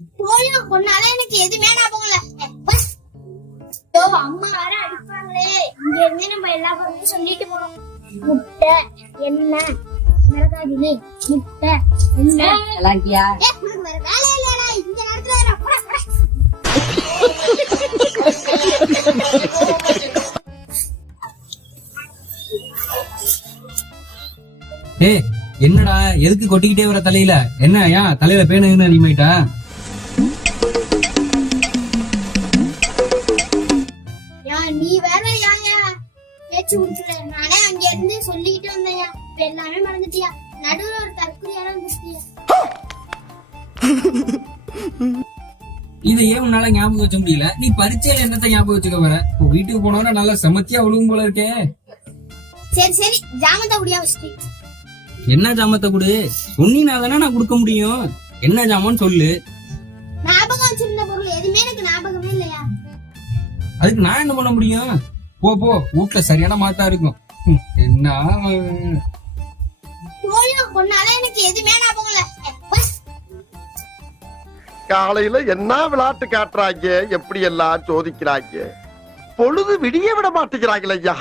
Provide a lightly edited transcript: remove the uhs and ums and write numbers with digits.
போயும் பொண்ணால எனக்கு எதுவுமே ஞாபகம் இல்ல. அம்மா வேற அடிப்பாங்களே. இங்க இருந்து நம்ம எல்லா பொருளும் சொல்லிட்டு போறோம். முட்டை எண்ணெய் மிளகாய் முட்டை எண்ணெய் எலாங்கியா உனக்கு வேற வேலை இல்லடா இந்த நேரத்துல போடா போடா. ஏய் என்னடா எதுக்கு கொட்டிக்கிட்டே வர தலையில? என்ன ஏன் தலையில பேனு அதிகமாயிட்டா? நீ வேற பேச்சு விட்டுல. நானே அங்க இருந்து சொல்லிக்கிட்டு வந்தேன். இப்ப எல்லாமே மறந்துட்டியா? நடுவுல ஒரு தற்கொலையான குஸ்தியா. இதை ஏன் உன்னால ஞாபகம் வச்ச முடியல? நீ பரீட்சையில என்னத்த ஞாபகம் வச்சுக்க வர? இப்போ வீட்டுக்கு போனோம்னா நல்லா செமத்தியா விழுகும் போல இருக்கே. சரி சரி ஜாமத்தை குடியா வச்சுட்டு. என்ன ஜாமத்தை கொடு? சொன்னீனா தானே நான் கொடுக்க முடியும். என்ன ஜாமான்னு சொல்லு. ஞாபகம் வச்சிருந்த பொருள் எதுவுமே எனக்கு ஞாபகமே இல்லையா? அதுக்கு நான் என்ன பண்ண முடியும்? போ போ, வீட்டுல சரியான மாத்தா இருக்கும். என்ன போயும் பொண்ணால எனக்கு எதுவுமே ஞாபகம் இல்ல. காலையில என்ன விளையாட்டு காட்டுறாங்க, எப்படி எல்லாம் சோதிக்கிறாங்க. பொழுது விடிய விட மாட்டேங்கிறாங்களே ஐயா.